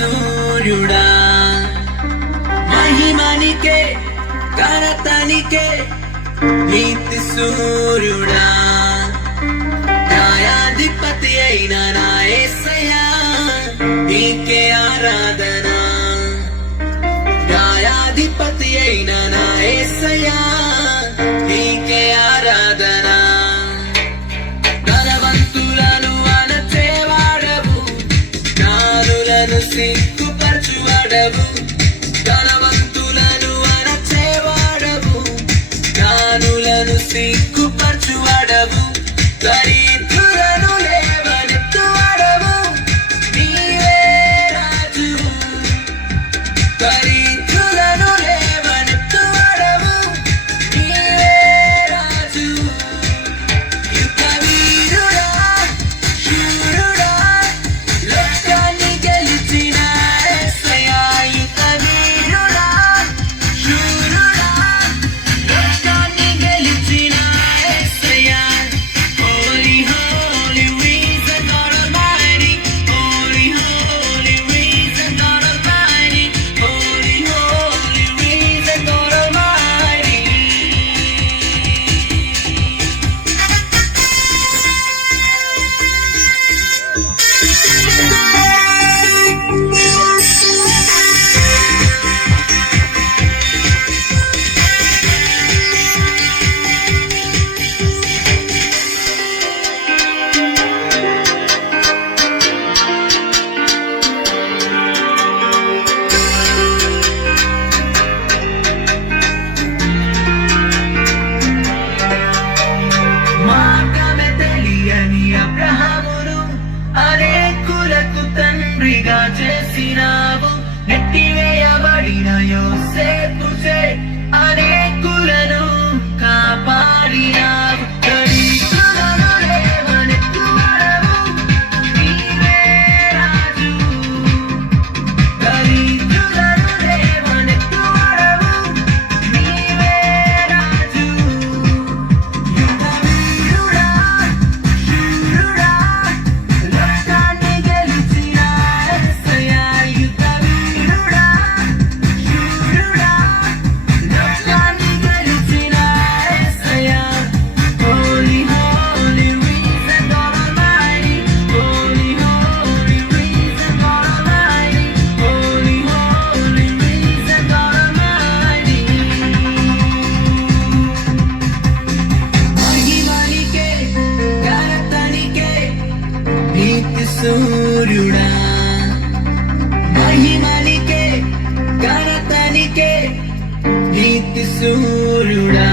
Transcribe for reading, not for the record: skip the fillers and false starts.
సూర్యుడా మహిమనికే ఘనతనికే నీతి సూర్యుడా న్యాయాధిపతి అయిన నా యేసయ్యా నీకే ఆరాధన న్యాయాధిపతి అయిన నా యేసయ్యా నీకే ఆరాధన ధనవంతులను అణచేవాడవు జ్ఞానులను సిగ్గుపరచువాడవు ధనవంతులను అణచేవాడవు జ్ఞానులను సిగ్గుపరచువాడవు దరిద్రులను లేవనెత్తువాడవు నీవే రాజు దరిద్రులను లేవనెత్తువాడవు నీవే రాజు యుద్ధ వీరుడా శూరుడా లోకాన్ని గెలిచిన యేసయ్యా యుద్ధ వీరుడా శూరుడా లోకాన్ని గెలిచిన యేసయ్యా Holy, holy, we the God Almighty. Holy, holy, we the God Almighty. Holy, holy, we the God Almighty. మార్గమే తెలియని అబ్రహామును అనేకులకు తండ్రిగా చేసినావు నెట్టివేయబడిన యోసేపుచే అనేకులను కాపాడినావు దరిద్రులను లేవనెత్తువాడవు నీవే రాజు దరిద్రులను లేవనెత్తువాడవు నీవే రాజు యుద్ధ వీరుడా శూరుడా లోకాన్ని గెలిచిన యేసయ్యా యుద్ధ వీరుడా శూరుడా లోకాన్ని గెలిచిన యేసయ్యా Holy, holy, we the God Almighty. Holy, holy, we the God Almighty. Holy, holy, we the God Almighty. మహిమనికే ఘనతనికే నీతి సూర్యుడా మహిమనికే ఘనతనికే నీతి సూర్యుడా